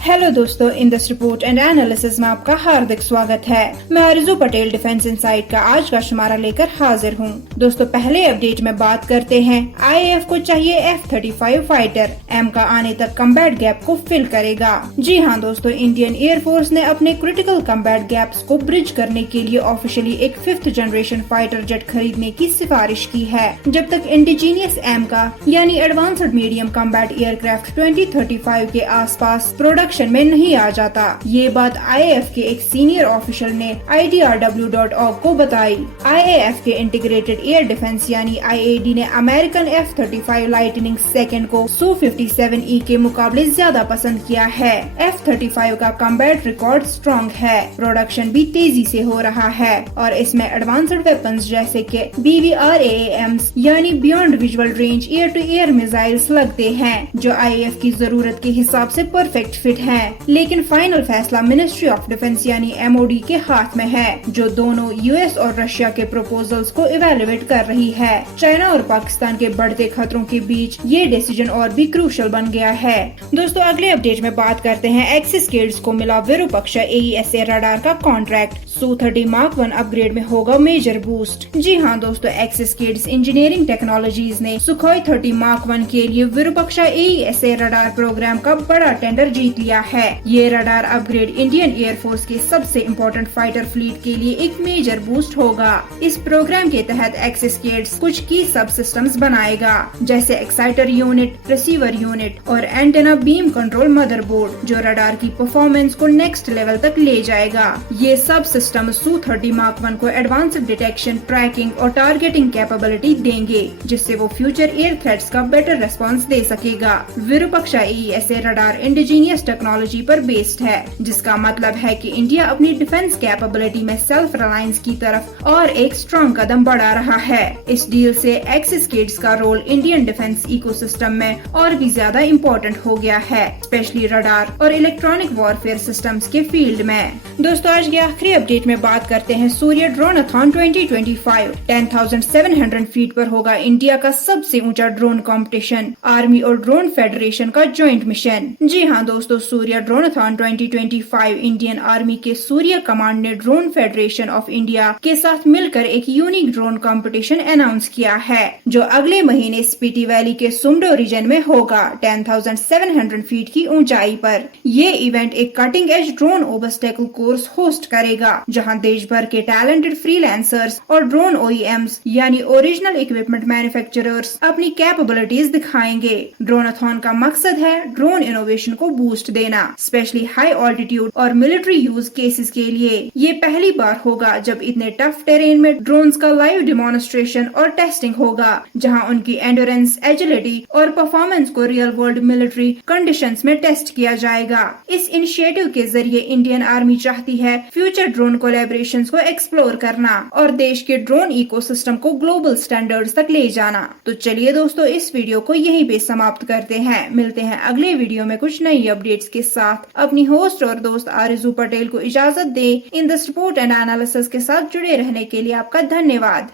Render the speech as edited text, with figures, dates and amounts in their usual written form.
Hello दोस्तों, इन this report and analysis में आपका हार्दिक स्वागत है। मैं आरजू पटेल डिफेंस इनसाइट का आज का शुमारा लेकर हाजिर हूं। दोस्तों, पहले अपडेट में बात करते हैं। आईएएफ को चाहिए F-35 फाइटर, एम का आने तक कम्बैट गैप को फिल करेगा। जी हां दोस्तों, इंडियन एयरफोर्स ने अपने क्रिटिकल कम्बैट गैप्स को ब्रिज करने के लिए ऑफिशियली एक 5th जनरेशन फाइटर जेट खरीदने की सिफारिश की है। जब तक इंडिजीनियस एम का यानी एडवांस्ड मीडियम कम्बैट एयरक्राफ्ट 2035 के आसपास प्रोडक्शन में नहीं आ जाता। ये बात आईएएफ के एक सीनियर ऑफिशियल ने IDRW.org को बताई। आईएएफ के इंटीग्रेटेड एयर डिफेंस यानी IAD ने अमेरिकन F-35 लाइटनिंग सेकंड को Su-57E के मुकाबले ज्यादा पसंद किया है। F-35 का कम्बैट रिकॉर्ड स्ट्रॉन्ग है, प्रोडक्शन भी तेजी से हो रहा है और इसमें एडवांस्ड वेपन्स जैसे कि BVRAAMs यानी beyond visual range air to air missiles लगते हैं, जो आईएएफ की जरूरत के हिसाब से परफेक्ट फिट हैं। लेकिन फाइनल फैसला मिनिस्ट्री ऑफ डिफेंस यानी MOD के हाथ में है, जो दोनों यूएस और रशिया के प्रपोजल्स को इवेलुएट कर रही है। चाइना और पाकिस्तान के बढ़ते खतरों के बीच ये डिसीजन और भी क्रूशियल बन गया है। दोस्तों, अगले अपडेट में बात करते हैं। एक्सिस किड्स को मिला विरूपाक्षा AESA रडार का कॉन्ट्रैक्ट। Su-30 Mark 1 अपग्रेड में होगा मेजर बूस्ट। जी हाँ दोस्तों, एक्सिस किड्स इंजीनियरिंग टेक्नोलॉजीज ने Sukhoi 30 Mark 1 के लिए विरूपाक्षा AESA रडार प्रोग्राम का बड़ा टेंडर जीत लिया है। ये रडार अपग्रेड इंडियन एयरफोर्स के सबसे इम्पोर्टेंट फाइटर फ्लीट के लिए एक मेजर बूस्ट होगा। इस प्रोग्राम के तहत एक्सिस किड्स कुछ की सब सिस्टम्स बनाएगा, जैसे एक्साइटर यूनिट, रिसीवर यूनिट और एंटेना बीम कंट्रोल मदरबोर्ड, जो रडार की परफॉर्मेंस को नेक्स्ट लेवल तक ले जाएगा। ये सब सिस्टम Su-30 Mark 1 को एडवांस्ड डिटेक्शन, ट्रैकिंग और टारगेटिंग कैपेबिलिटी देंगे, जिससे वो फ्यूचर एयर थ्रेट्स का बेटर रेस्पॉन्स दे सकेगा। Virupaksha AESA radar indigenous technology पर बेस्ड है, जिसका मतलब है कि इंडिया अपनी डिफेंस कैपेबिलिटी में सेल्फ रिलायंस की तरफ और एक स्ट्रॉन्ग कदम बढ़ा रहा है। इस डील से एक्सिस किड्स का रोल इंडियन डिफेंस इकोसिस्टम में और भी ज्यादा इम्पोर्टेंट हो गया है, स्पेशली रडार और इलेक्ट्रॉनिक वॉरफेयर सिस्टम्स के फील्ड में। दोस्तों, आज के आखिरी अपडेट में बात करते हैं। सूर्य ड्रोनथॉन 2025 10,700 फीट पर होगा इंडिया का सबसे ऊंचा ड्रोन कंपटीशन, आर्मी और ड्रोन फेडरेशन का ज्वाइंट मिशन। जी हाँ दोस्तों, सूर्य ड्रोनथॉन 2025 इंडियन आर्मी के सूर्य कमांड ने ड्रोन फेडरेशन ऑफ इंडिया के साथ मिलकर एक यूनिक ड्रोन कंपटीशन अनाउंस किया है, जो अगले महीने स्पीति वैली के सुमडो रीजन में होगा, 10,700 फीट की ऊंचाई पर। ये इवेंट एक cutting edge drone obstacle course host करेगा, जहां देश भर के टैलेंटेड फ्रीलांसर्स और ड्रोन OEMs यानी ओरिजिनल इक्विपमेंट मैन्युफैक्चरर्स अपनी कैपेबिलिटीज दिखाएंगे। ड्रोनथॉन का मकसद है ड्रोन इनोवेशन को बूस्ट देना, स्पेशली हाई ऑल्टीट्यूड और मिलिट्री यूज केसेस के लिए। ये पहली बार होगा जब इतने टफ टेरेन में ड्रोन्स का लाइव डेमोन्स्ट्रेशन और टेस्टिंग होगा, जहां उनकी एंड्योरेंस, एजिलिटी और परफॉर्मेंस को रियल वर्ल्ड मिलिट्री कंडीशंस में टेस्ट किया जाएगा। इस इनिशिएटिव के जरिए इंडियन आर्मी चाहती है फ्यूचर ड्रोन कोलैबोरेशंस को एक्सप्लोर करना और देश के ड्रोन इकोसिस्टम को ग्लोबल स्टैंडर्ड्स तक ले जाना। तो चलिए दोस्तों, इस वीडियो को यहीं पे समाप्त करते हैं। मिलते हैं अगले वीडियो में कुछ नई अपडेट्स के साथ। अपनी होस्ट और दोस्त आरजू पटेल को इजाजत दे। In this report and analysis के साथ जुड़े रहने के लिए आपका धन्यवाद।